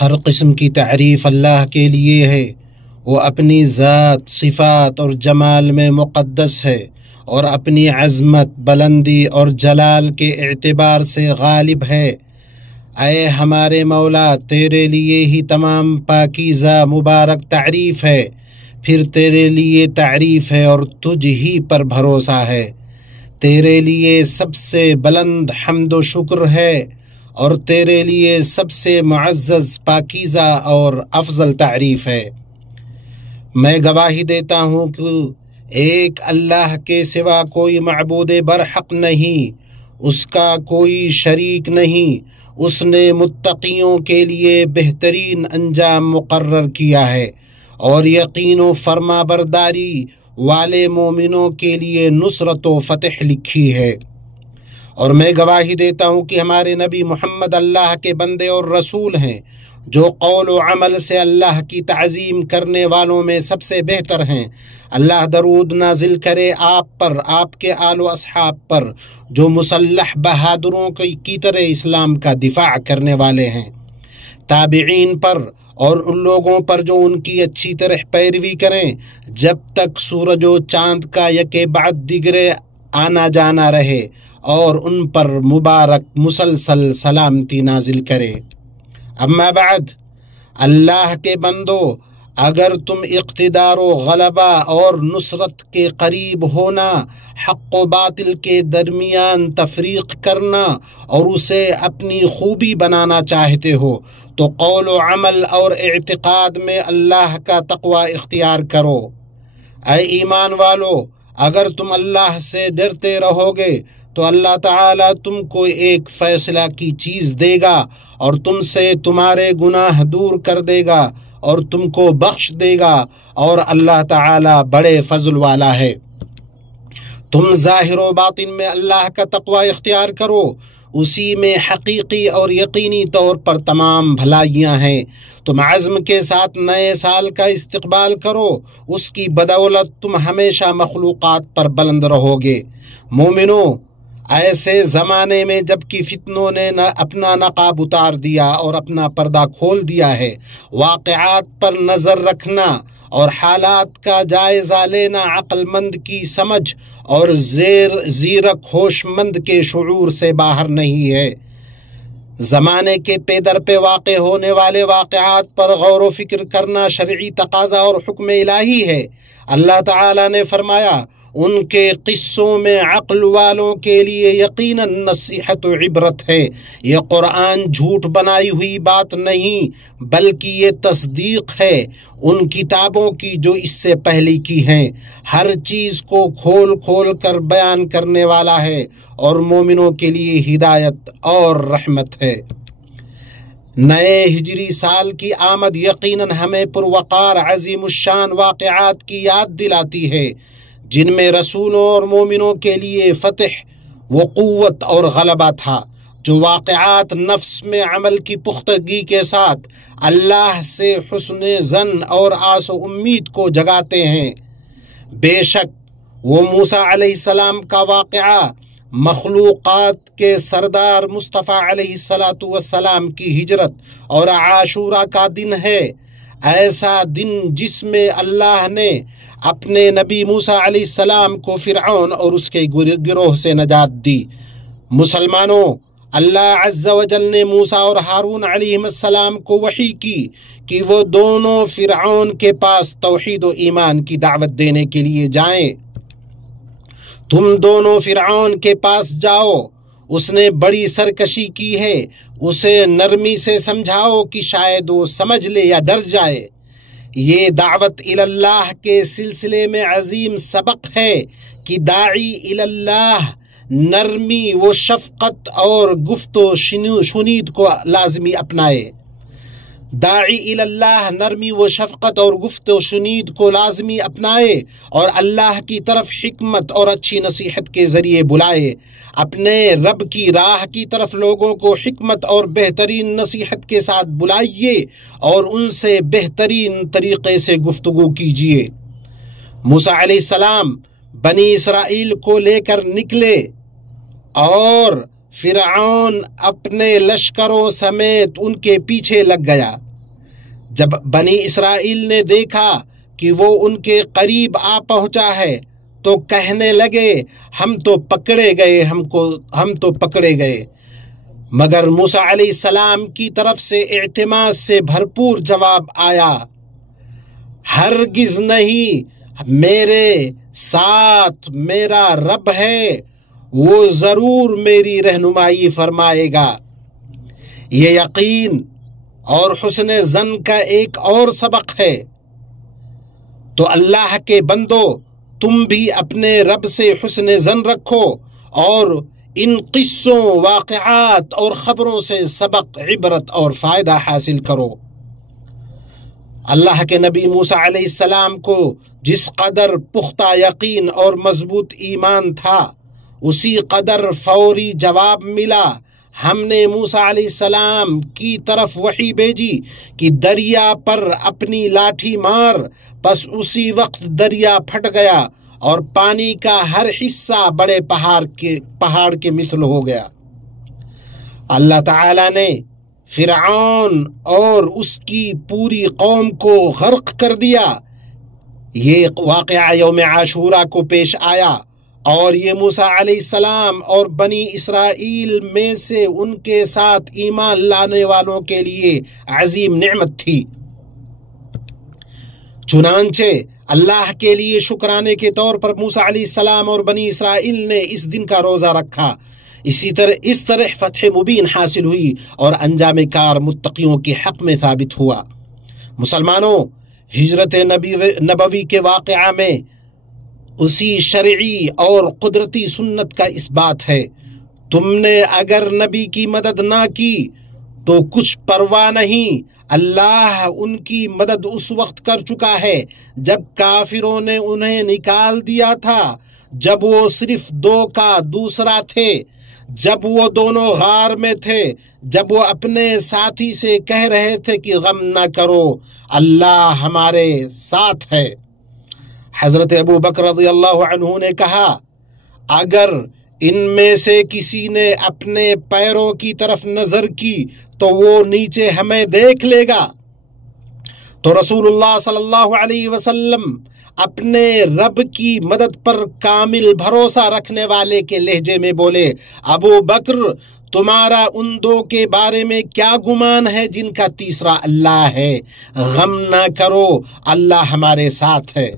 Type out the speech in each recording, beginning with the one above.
ہر قسم کی تعریف اللہ کے لیے ہے۔ وہ اپنی ذات، صفات اور جمال میں مقدس ہے اور اپنی عظمت، بلندی اور جلال کے اعتبار سے غالب ہے۔ اے ہمارے مولا، تیرے لیے ہی تمام پاکیزہ مبارک تعریف ہے، پھر تیرے لیے تعریف ہے اور تجھ ہی پر بھروسہ ہے۔ تیرے لیے سب سے بلند حمد و شکر ہے اور تیرے لیے سب سے معزز، پاکیزہ اور افضل تعریف ہے۔ میں گواہی دیتا ہوں کہ ایک اللہ کے سوا کوئی معبود برحق نہیں، اس کا کوئی شریک نہیں۔ اس نے متقیوں کے لیے بہترین انجام مقرر کیا ہے اور یقین و فرما برداری والے مومنوں کے لیے نصرت و فتح لکھی ہے۔ اور میں گواہی دیتا ہوں کہ ہمارے نبی محمد اللہ کے بندے اور رسول ہیں، جو قول و عمل سے اللہ کی تعظیم کرنے والوں میں سب سے بہتر ہیں۔ اللہ درود نازل کرے آپ پر، آپ کے آل و اصحاب پر، جو مسلح بہادروں کی طرح اسلام کا دفاع کرنے والے ہیں، تابعین پر اور ان لوگوں پر جو ان کی اچھی طرح پیروی کریں جب تک سورج و چاند کا یکے بعد دیگرے آنا جانا رہے، اور ان پر مبارک مسلسل سلامتی نازل کرے۔ اما بعد، اللہ کے بندو، اگر تم اقتدار و غلبہ اور نصرت کے قریب ہونا، حق و باطل کے درمیان تفریق کرنا اور اسے اپنی خوبی بنانا چاہتے ہو تو قول و عمل اور اعتقاد میں اللہ کا تقوی اختیار کرو۔ اے ایمان والو، اگر تم اللہ سے ڈرتے رہو گے تو اللہ تعالیٰ تم کو ایک فیصلہ کی چیز دے گا اور تم سے تمہارے گناہ دور کر دے گا اور تم کو بخش دے گا، اور اللہ تعالیٰ بڑے فضل والا ہے۔ تم ظاہر و باطن میں اللہ کا تقوی اختیار کرو، اسی میں حقیقی اور یقینی طور پر تمام بھلائیاں ہیں۔ تم عزم کے ساتھ نئے سال کا استقبال کرو، اس کی بدولت تم ہمیشہ مخلوقات پر بلند رہو گے۔ مومنو، ایسے زمانے میں جب کہ فتنوں نے اپنا نقاب اتار دیا اور اپنا پردہ کھول دیا ہے، واقعات پر نظر رکھنا اور حالات کا جائزہ لینا عقل مند کی سمجھ اور زیرک ہوش مند کے شعور سے باہر نہیں ہے۔ زمانے کے پے در پہ واقع ہونے والے واقعات پر غور و فکر کرنا شرعی تقاضا اور حکم الہی ہے۔ اللہ تعالیٰ نے فرمایا، ان کے قصوں میں عقل والوں کے لیے یقیناً نصیحت و عبرت ہے۔ یہ قرآن جھوٹ بنائی ہوئی بات نہیں، بلکہ یہ تصدیق ہے ان کتابوں کی جو اس سے پہلے کی ہیں۔ ہر چیز کو کھول کھول کر بیان کرنے والا ہے اور مومنوں کے لیے ہدایت اور رحمت ہے۔ نئے ہجری سال کی آمد یقیناً ہمیں پروقار عظیم الشان واقعات کی یاد دلاتی ہے، جن میں رسولوں اور مومنوں کے لیے فتح و قوت اور غلبہ تھا۔ جو واقعات نفس میں عمل کی پختگی کے ساتھ اللہ سے حسن ظن اور آس و امید کو جگاتے ہیں۔ بے شک وہ موسیٰ علیہ السلام کا واقعہ مخلوقات کے سردار مصطفیٰ علیہ السلام کی ہجرت اور عاشورہ کا دن ہے، ایسا دن جس میں اللہ نے اپنے نبی موسیٰ علیہ السلام کو فرعون اور اس کے گروہ سے نجات دی۔ مسلمانوں، اللہ عز و جل نے موسیٰ اور ہارون علیہ السلام کو وحی کی کہ وہ دونوں فرعون کے پاس توحید و ایمان کی دعوت دینے کے لیے جائیں۔ تم دونوں فرعون کے پاس جاؤ، اس نے بڑی سرکشی کی ہے، اسے نرمی سے سمجھاؤ کہ شاید وہ سمجھ لے یا ڈر جائے۔ یہ دعوت اللہ کے سلسلے میں عظیم سبق ہے کہ داعی اللہ نرمی و شفقت اور گفت و شنید کو لازمی اپنائے۔ داعی اللہ نرمی و شفقت اور گفت و شنید کو لازمی اپنائے اور اللہ کی طرف حکمت اور اچھی نصیحت کے ذریعے بلائے۔ اپنے رب کی راہ کی طرف لوگوں کو حکمت اور بہترین نصیحت کے ساتھ بلائیے اور ان سے بہترین طریقے سے گفتگو کیجیے۔ موسیٰ علیہ السلام بنی اسرائیل کو لے کر نکلے اور فرعون اپنے لشکروں سمیت ان کے پیچھے لگ گیا۔ جب بنی اسرائیل نے دیکھا کہ وہ ان کے قریب آ پہنچا ہے تو کہنے لگے ہم تو پکڑے گئے، مگر موسیٰ علیہ السلام کی طرف سے اعتماد سے بھرپور جواب آیا، ہرگز نہیں، میرے ساتھ میرا رب ہے، وہ ضرور میری رہنمائی فرمائے گا۔ یہ یقین اور حسن ظن کا ایک اور سبق ہے۔ تو اللہ کے بندو، تم بھی اپنے رب سے حسن ظن رکھو اور ان قصوں، واقعات اور خبروں سے سبق، عبرت اور فائدہ حاصل کرو۔ اللہ کے نبی موسیٰ علیہ السلام کو جس قدر پختہ یقین اور مضبوط ایمان تھا، اسی قدر فوری جواب ملا۔ ہم نے موسیٰ علیہ السلام کی طرف وحی بھیجی کہ دریا پر اپنی لاٹھی مار، پس اسی وقت دریا پھٹ گیا اور پانی کا ہر حصہ بڑے پہاڑ کے مثل ہو گیا۔ اللہ تعالی نے فرعون اور اس کی پوری قوم کو غرق کر دیا۔ یہ واقعہ یوم عاشوراء کو پیش آیا اور یہ موسیٰ علیہ السلام اور بنی اسرائیل میں سے ان کے ساتھ ایمان لانے والوں کے لیے عظیم نعمت تھی۔ چنانچہ اللہ کے لیے شکرانے کے طور پر موسیٰ علیہ السلام اور بنی اسرائیل نے اس دن کا روزہ رکھا۔ اس طرح فتح مبین حاصل ہوئی اور انجام کار متقیوں کے حق میں ثابت ہوا۔ مسلمانوں، ہجرت نبوی کے واقعہ میں اسی شرعی اور قدرتی سنت کا اس بات ہے۔ تم نے اگر نبی کی مدد نہ کی تو کچھ پرواہ نہیں، اللہ ان کی مدد اس وقت کر چکا ہے جب کافروں نے انہیں نکال دیا تھا، جب وہ صرف دو کا دوسرا تھے، جب وہ دونوں غار میں تھے، جب وہ اپنے ساتھی سے کہہ رہے تھے کہ غم نہ کرو، اللہ ہمارے ساتھ ہے۔ حضرت ابو بکر رضی اللہ عنہ نے کہا، اگر ان میں سے کسی نے اپنے پیروں کی طرف نظر کی تو وہ نیچے ہمیں دیکھ لے گا۔ تو رسول اللہ صلی اللہ علیہ وسلم اپنے رب کی مدد پر کامل بھروسہ رکھنے والے کے لہجے میں بولے، ابو بکر، تمہارا ان دو کے بارے میں کیا گمان ہے جن کا تیسرا اللہ ہے؟ غم نہ کرو، اللہ ہمارے ساتھ ہے۔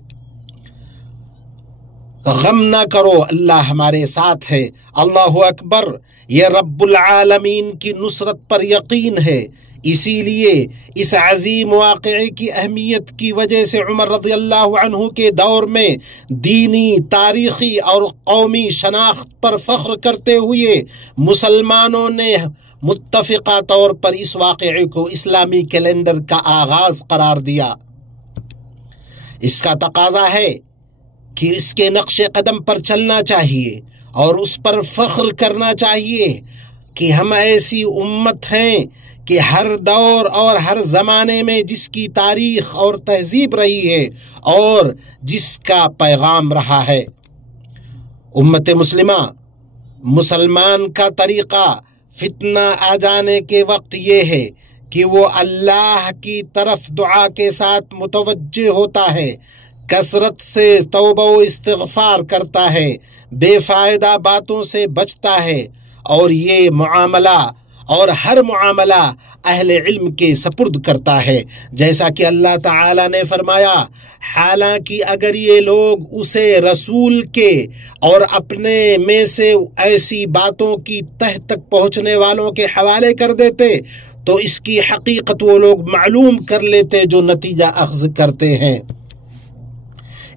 غم نہ کرو، اللہ ہمارے ساتھ ہے۔ اللہ اکبر، یہ رب العالمین کی نصرت پر یقین ہے۔ اسی لیے اس عظیم واقعے کی اہمیت کی وجہ سے عمر رضی اللہ عنہ کے دور میں دینی، تاریخی اور قومی شناخت پر فخر کرتے ہوئے مسلمانوں نے متفقہ طور پر اس واقعے کو اسلامی کیلنڈر کا آغاز قرار دیا۔ اس کا تقاضا ہے کہ اس کے نقش قدم پر چلنا چاہیے اور اس پر فخر کرنا چاہیے کہ ہم ایسی امت ہیں کہ ہر دور اور ہر زمانے میں جس کی تاریخ اور تہذیب رہی ہے اور جس کا پیغام رہا ہے۔ امت مسلمہ، مسلمان کا طریقہ فتنہ آ جانے کے وقت یہ ہے کہ وہ اللہ کی طرف دعا کے ساتھ متوجہ ہوتا ہے، کثرت سے توبہ و استغفار کرتا ہے، بے فائدہ باتوں سے بچتا ہے، اور یہ معاملہ اور ہر معاملہ اہل علم کے سپرد کرتا ہے، جیسا کہ اللہ تعالی نے فرمایا، حالانکہ اگر یہ لوگ اسے رسول کے اور اپنے میں سے ایسی باتوں کی تہ تک پہنچنے والوں کے حوالے کر دیتے تو اس کی حقیقت وہ لوگ معلوم کر لیتے جو نتیجہ اخذ کرتے ہیں۔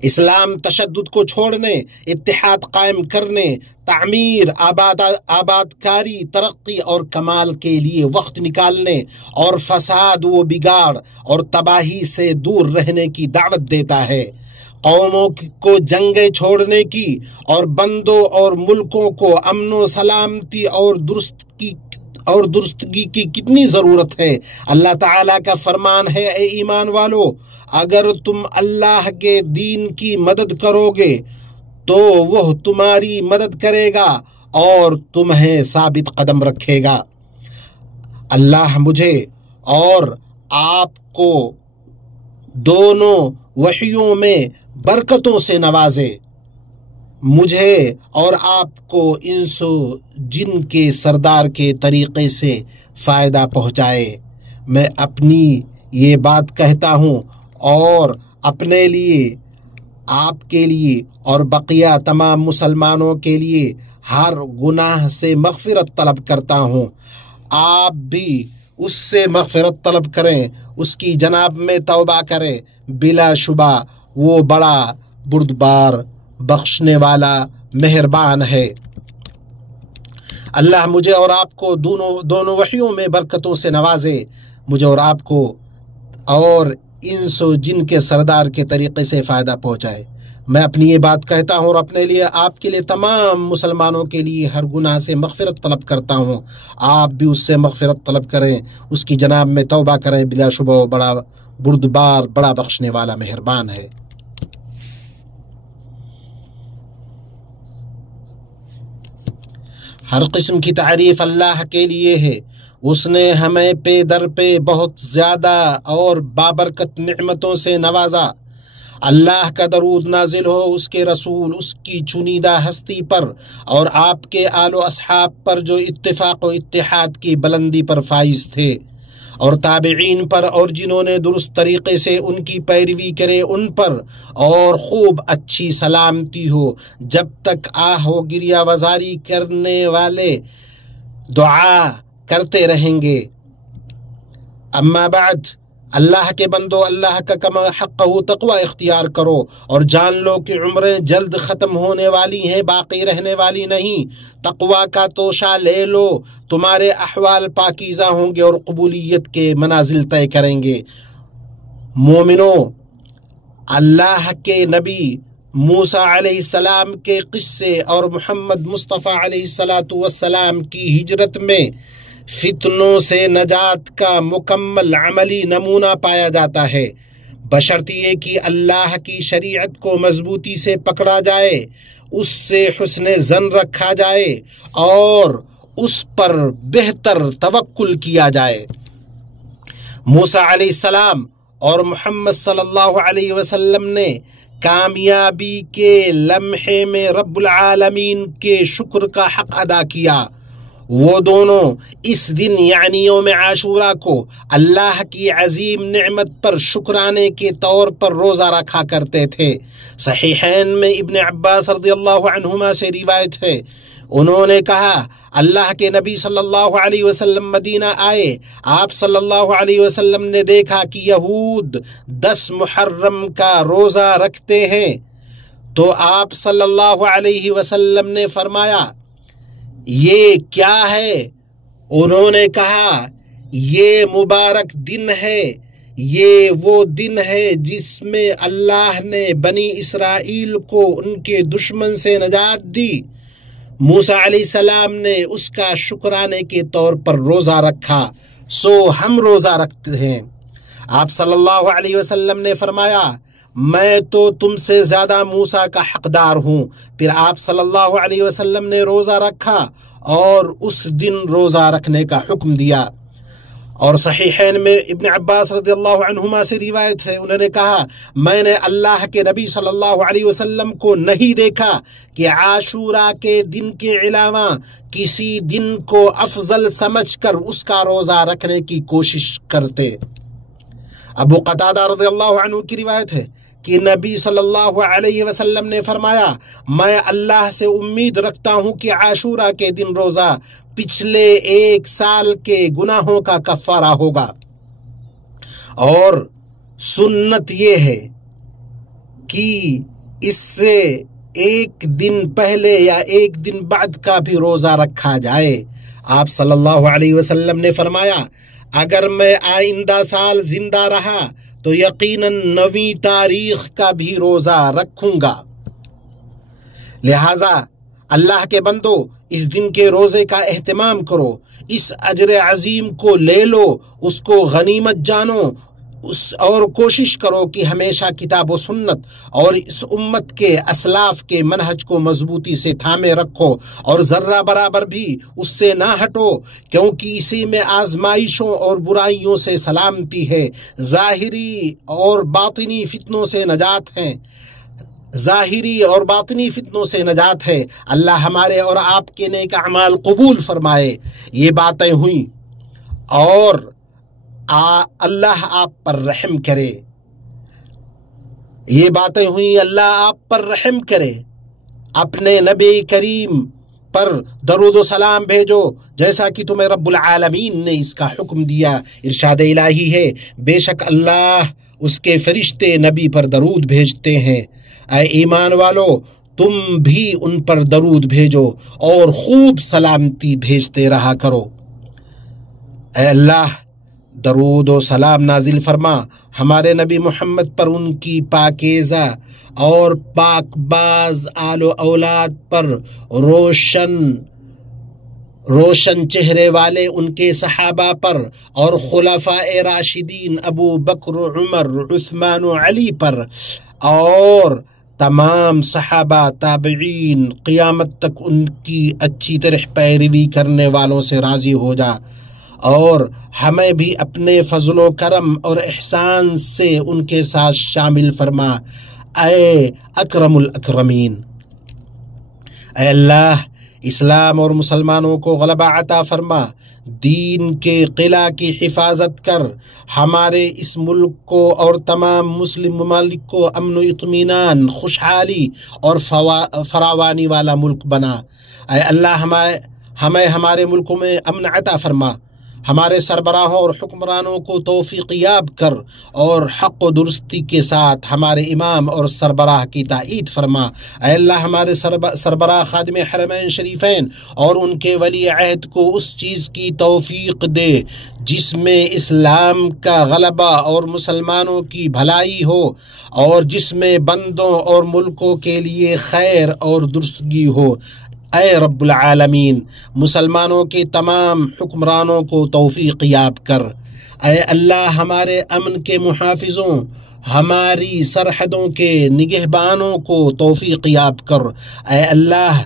اسلام تشدد کو چھوڑنے، اتحاد قائم کرنے، تعمیر، آباد کاری، ترقی اور کمال کے لیے وقت نکالنے اور فساد و بگاڑ اور تباہی سے دور رہنے کی دعوت دیتا ہے۔ قوموں کو جنگیں چھوڑنے کی اور بندوں اور ملکوں کو امن و سلامتی اور درستگی کی کتنی ضرورت ہے۔ اللہ تعالیٰ کا فرمان ہے، اے ایمان والو، اگر تم اللہ کے دین کی مدد کرو گے تو وہ تمہاری مدد کرے گا اور تمہیں ثابت قدم رکھے گا۔ اللہ مجھے اور آپ کو دونوں وحیوں میں برکتوں سے نوازے، مجھے اور آپ کو انس و جن کے سردار کے طریقے سے فائدہ پہنچائے۔ میں اپنی یہ بات کہتا ہوں اور اپنے لیے، آپ کے لیے اور بقیہ تمام مسلمانوں کے لیے ہر گناہ سے مغفرت طلب کرتا ہوں۔ آپ بھی اس سے مغفرت طلب کریں، اس کی جناب میں توبہ کریں، بلا شبہ وہ بڑا بردبار، بخشنے والا، مہربان ہے۔ اللہ مجھے اور آپ کو دونوں وحیوں میں برکتوں سے نوازے، مجھے اور آپ کو اور انس و جن کے سردار کے طریقے سے فائدہ پہنچائے۔ میں اپنی یہ بات کہتا ہوں اور اپنے لیے، آپ کے لیے، تمام مسلمانوں کے لیے ہر گناہ سے مغفرت طلب کرتا ہوں۔ آپ بھی اس سے مغفرت طلب کریں، اس کی جناب میں توبہ کریں، بلا شبہ وہ بڑا بردبار، بڑا بخشنے والا، مہربان ہے۔ ہر قسم کی تعریف اللہ کے لیے ہے، اس نے ہمیں پے در پہ بہت زیادہ اور بابرکت نعمتوں سے نوازا۔ اللہ کا درود نازل ہو اس کے رسول، اس کی چنیدہ ہستی پر اور آپ کے آل و اصحاب پر جو اتفاق و اتحاد کی بلندی پر فائز تھے، اور تابعین پر اور جنہوں نے درست طریقے سے ان کی پیروی کرے ان پر، اور خوب اچھی سلامتی ہو جب تک آہ و گریہ وزاری کرنے والے دعا کرتے رہیں گے۔ اما بعد، اللہ کے بندو، اللہ کا کما حق تقوی اختیار کرو اور جان لو کہ عمریں جلد ختم ہونے والی ہیں، باقی رہنے والی نہیں۔ تقوی کا توشہ لے لو، تمہارے احوال پاکیزہ ہوں گے اور قبولیت کے منازل طے کریں گے۔ مومنوں، اللہ کے نبی موسیٰ علیہ السلام کے قصے اور محمد مصطفیٰ علیہ السلام کی ہجرت میں فتنوں سے نجات کا مکمل عملی نمونہ پایا جاتا ہے، بشرط یہ کہ اللہ کی شریعت کو مضبوطی سے پکڑا جائے، اس سے حسن ظن رکھا جائے اور اس پر بہتر توکل کیا جائے۔ موسیٰ علیہ السلام اور محمد صلی اللہ علیہ وسلم نے کامیابی کے لمحے میں رب العالمین کے شکر کا حق ادا کیا۔ وہ دونوں اس دن یعنی یوم عاشوراء کو اللہ کی عظیم نعمت پر شکرانے کے طور پر روزہ رکھا کرتے تھے۔ صحیحین میں ابن عباس رضی اللہ عنہما سے روایت ہے، انہوں نے کہا، اللہ کے نبی صلی اللہ علیہ وسلم مدینہ آئے، آپ صلی اللہ علیہ وسلم نے دیکھا کہ یہود 10 محرم کا روزہ رکھتے ہیں، تو آپ صلی اللہ علیہ وسلم نے فرمایا، یہ کیا ہے؟ انہوں نے کہا، یہ مبارک دن ہے، یہ وہ دن ہے جس میں اللہ نے بنی اسرائیل کو ان کے دشمن سے نجات دی۔ موسیٰ علیہ السلام نے اس کا شکرانے کے طور پر روزہ رکھا، سو ہم روزہ رکھتے ہیں۔ آپ صلی اللہ علیہ وسلم نے فرمایا، میں تو تم سے زیادہ موسیٰ کا حقدار ہوں۔ پھر آپ صلی اللہ علیہ وسلم نے روزہ رکھا اور اس دن روزہ رکھنے کا حکم دیا۔ اور صحیحین میں ابن عباس رضی اللہ عنہما سے روایت ہے، انہوں نے کہا، میں نے اللہ کے نبی صلی اللہ علیہ وسلم کو نہیں دیکھا کہ عاشوراء کے دن کے علاوہ کسی دن کو افضل سمجھ کر اس کا روزہ رکھنے کی کوشش کرتے۔ ابو قتادہ رضی اللہ عنہ کی روایت ہے کہ نبی صلی اللہ علیہ وسلم نے فرمایا، میں اللہ سے امید رکھتا ہوں کہ عاشوراء کے دن روزہ پچھلے 1 سال کے گناہوں کا کفارہ ہوگا، اور سنت یہ ہے کہ اس سے 1 دن پہلے یا 1 دن بعد کا بھی روزہ رکھا جائے۔ آپ صلی اللہ علیہ وسلم نے فرمایا، اگر میں آئندہ سال زندہ رہا تو یقیناً 9ویں تاریخ کا بھی روزہ رکھوں گا۔ لہٰذا اللہ کے بندو، اس دن کے روزے کا اہتمام کرو، اس اجر عظیم کو لے لو، اس کو غنیمت جانو، اور کوشش کرو کہ ہمیشہ کتاب و سنت اور اس امت کے اسلاف کے منہج کو مضبوطی سے تھامے رکھو اور ذرہ برابر بھی اس سے نہ ہٹو، کیونکہ اسی میں آزمائشوں اور برائیوں سے سلامتی ہے، ظاہری اور باطنی فتنوں سے نجات ہے، ظاہری اور باطنی فتنوں سے نجات ہے۔ اللہ ہمارے اور آپ کے نیک اعمال قبول فرمائے۔ یہ باتیں ہوئیں اور اللہ آپ پر رحم کرے، یہ باتیں ہوئیں، اللہ آپ پر رحم کرے، اپنے نبی کریم پر درود و سلام بھیجو جیسا کہ تمہیں رب العالمین نے اس کا حکم دیا۔ ارشاد الہی ہے، بے شک اللہ اس کے فرشتے نبی پر درود بھیجتے ہیں۔ اے ایمان والو، تم بھی ان پر درود بھیجو اور خوب سلامتی بھیجتے رہا کرو۔ اے اللہ درود و سلام نازل فرما ہمارے نبی محمد پر، ان کی پاکیزہ اور پاک باز آل و اولاد پر، روشن چہرے والے ان کے صحابہ پر، اور خلفاء راشدین ابو بکر، عمر، عثمان و علی پر، اور تمام صحابہ تابعین، قیامت تک ان کی اچھی طرح پیروی کرنے والوں سے راضی ہو جا، اور ہمیں بھی اپنے فضل و کرم اور احسان سے ان کے ساتھ شامل فرما، اے اکرم الاکرمین۔ اے اللہ اسلام اور مسلمانوں کو غلبہ عطا فرما، دین کے قلعہ کی حفاظت کر، ہمارے اس ملک کو اور تمام مسلم ممالک کو امن و اطمینان، خوشحالی اور فراوانی والا ملک بنا۔ اے اللہ ہمیں ہمارے ملکوں میں امن عطا فرما، ہمارے سربراہوں اور حکمرانوں کو توفیق یاب کر، اور حق و درستی کے ساتھ ہمارے امام اور سربراہ کی تائید فرما۔ اے اللہ ہمارے سربراہ خادم حرمین شریفین اور ان کے ولی عہد کو اس چیز کی توفیق دے جس میں اسلام کا غلبہ اور مسلمانوں کی بھلائی ہو، اور جس میں بندوں اور ملکوں کے لیے خیر اور درستگی ہو۔ اے رب العالمین مسلمانوں کے تمام حکمرانوں کو توفیق یاب کر۔ اے اللہ ہمارے امن کے محافظوں، ہماری سرحدوں کے نگہبانوں کو توفیق یاب کر۔ اے اللہ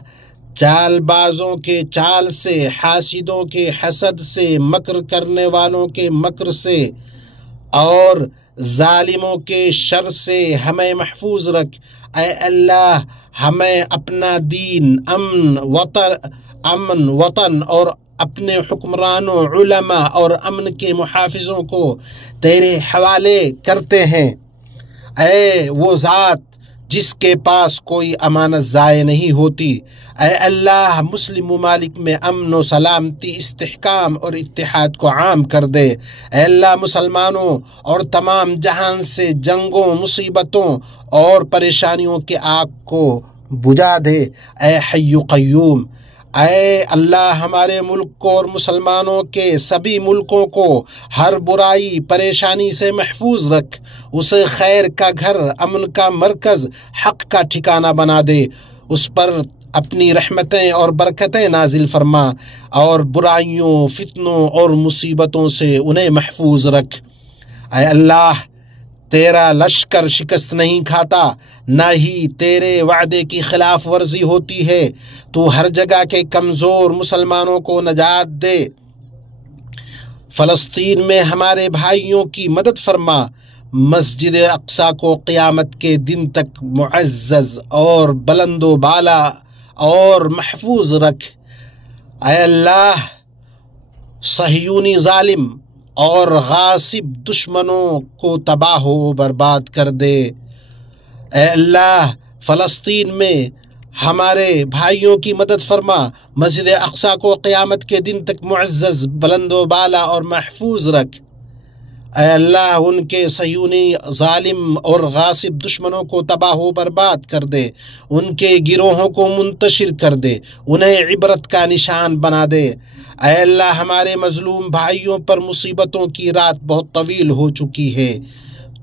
چال بازوں کے چال سے، حاسدوں کے حسد سے، مکر کرنے والوں کے مکر سے اور ظالموں کے شر سے ہمیں محفوظ رکھ۔ اے اللہ ہمیں اپنا دین، امن وطن اور اپنے حکمرانوں، علماء اور امن کے محافظوں کو تیرے حوالے کرتے ہیں۔ اے وہ ذات جس کے پاس کوئی امانت ضائع نہیں ہوتی، اے اللہ مسلم ممالک میں امن و سلامتی، استحکام اور اتحاد کو عام کر دے۔ اے اللہ مسلمانوں اور تمام جہان سے جنگوں، مصیبتوں اور پریشانیوں کے آگ کو بجھا دے۔ اے حی قیوم، اے اللہ ہمارے ملک کو اور مسلمانوں کے سبھی ملکوں کو ہر برائی، پریشانی سے محفوظ رکھ، اسے خیر کا گھر، امن کا مرکز، حق کا ٹھکانہ بنا دے، اس پر اپنی رحمتیں اور برکتیں نازل فرما، اور برائیوں، فتنوں اور مصیبتوں سے انہیں محفوظ رکھ۔ اے اللہ تیرا لشکر شکست نہیں کھاتا، نہ ہی تیرے وعدے کی خلاف ورزی ہوتی ہے۔ تو ہر جگہ کے کمزور مسلمانوں کو نجات دے۔ فلسطین میں ہمارے بھائیوں کی مدد فرما، مسجد اقصی کو قیامت کے دن تک معزز اور بلند و بالا اور محفوظ رکھ۔ اے اللہ صہیونی ظالم اور غاصب دشمنوں کو تباہ و برباد کر دے۔ اے اللہ فلسطین میں ہمارے بھائیوں کی مدد فرما، مسجد اقصی کو قیامت کے دن تک معزز، بلند و بالا اور محفوظ رکھ۔ اے اللہ ان کے صہیونی ظالم اور غاصب دشمنوں کو تباہ و برباد کر دے، ان کے گروہوں کو منتشر کر دے، انہیں عبرت کا نشان بنا دے۔ اے اللہ ہمارے مظلوم بھائیوں پر مصیبتوں کی رات بہت طویل ہو چکی ہے،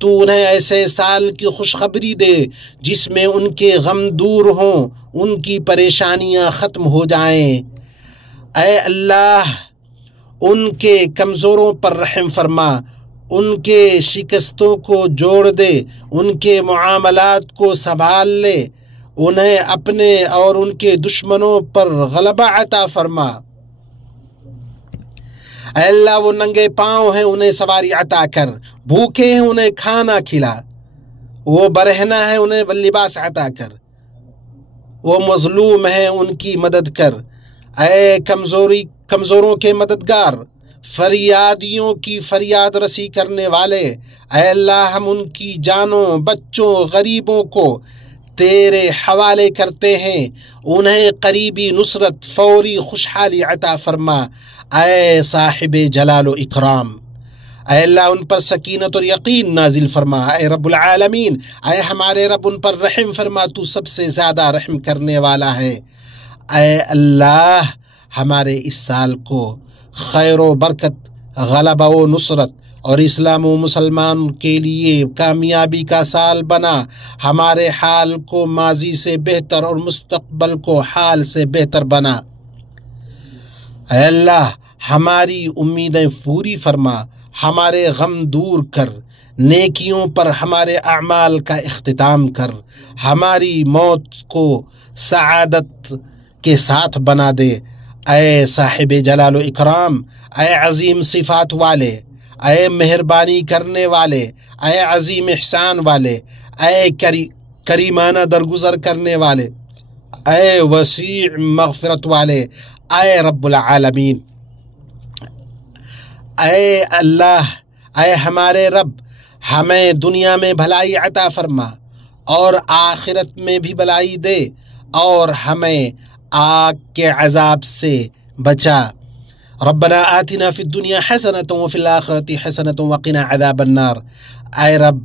تو انہیں ایسے سال کی خوشخبری دے جس میں ان کے غم دور ہوں، ان کی پریشانیاں ختم ہو جائیں۔ اے اللہ ان کے کمزوروں پر رحم فرما، ان کے شکستوں کو جوڑ دے، ان کے معاملات کو سنبھال لے، انہیں اپنے اور ان کے دشمنوں پر غلبہ عطا فرما۔ اے اللہ وہ ننگے پاؤں ہیں انہیں سواری عطا کر، بھوکے ہیں انہیں کھانا کھلا، وہ برہنہ ہیں انہیں لباس عطا کر، وہ مظلوم ہیں ان کی مدد کر۔ اے کمزوروں کے مددگار، فریادیوں کی فریاد رسی کرنے والے، اے اللہ ہم ان کی جانوں، بچوں، غریبوں کو تیرے حوالے کرتے ہیں، انہیں قریبی نصرت، فوری خوشحالی عطا فرما۔ اے صاحب جلال و اکرام، اے اللہ ان پر سکینت اور یقین نازل فرما۔ اے رب العالمین، اے ہمارے رب ان پر رحم فرما، تو سب سے زیادہ رحم کرنے والا ہے۔ اے اللہ ہمارے اس سال کو خیر و برکت، غلبہ و نصرت اور اسلام و مسلمان کے لیے کامیابی کا سال بنا، ہمارے حال کو ماضی سے بہتر اور مستقبل کو حال سے بہتر بنا۔ اے اللہ ہماری امیدیں پوری فرما، ہمارے غم دور کر، نیکیوں پر ہمارے اعمال کا اختتام کر، ہماری موت کو سعادت کے ساتھ بنا دے۔ اے صاحب جلال و اکرام، اے عظیم صفات والے، اے مہربانی کرنے والے، اے عظیم احسان والے، اے کریمانہ درگزر کرنے والے، اے وسیع مغفرت والے، اے رب العالمین، اے اللہ، اے ہمارے رب، ہمیں دنیا میں بھلائی عطا فرما اور آخرت میں بھی بھلائی دے، اور ہمیں آگ کے عذاب سے بچا۔ ربنا آتنا فی الدنیا حسنۃ وفی الآخرۃ حسنۃ وقنا عذاب النار۔ اے رب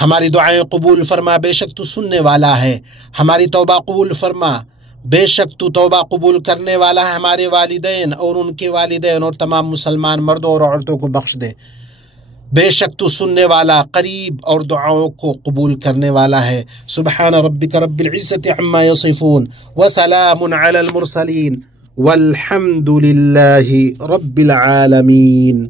ہماری دعائیں قبول فرما، بے شک تو سننے والا ہے، ہماری توبہ قبول فرما، بے شک تو توبہ قبول کرنے والا ہے، ہمارے والدین اور ان کے والدین اور تمام مسلمان مردوں اور عورتوں کو بخش دے، بے شک تو سننے والا، قریب اور دعاؤں کو قبول کرنے والا ہے۔ سبحان ربک رب العزت عما یصفون وسلام علی المرسلین والحمد للہ رب العالمین۔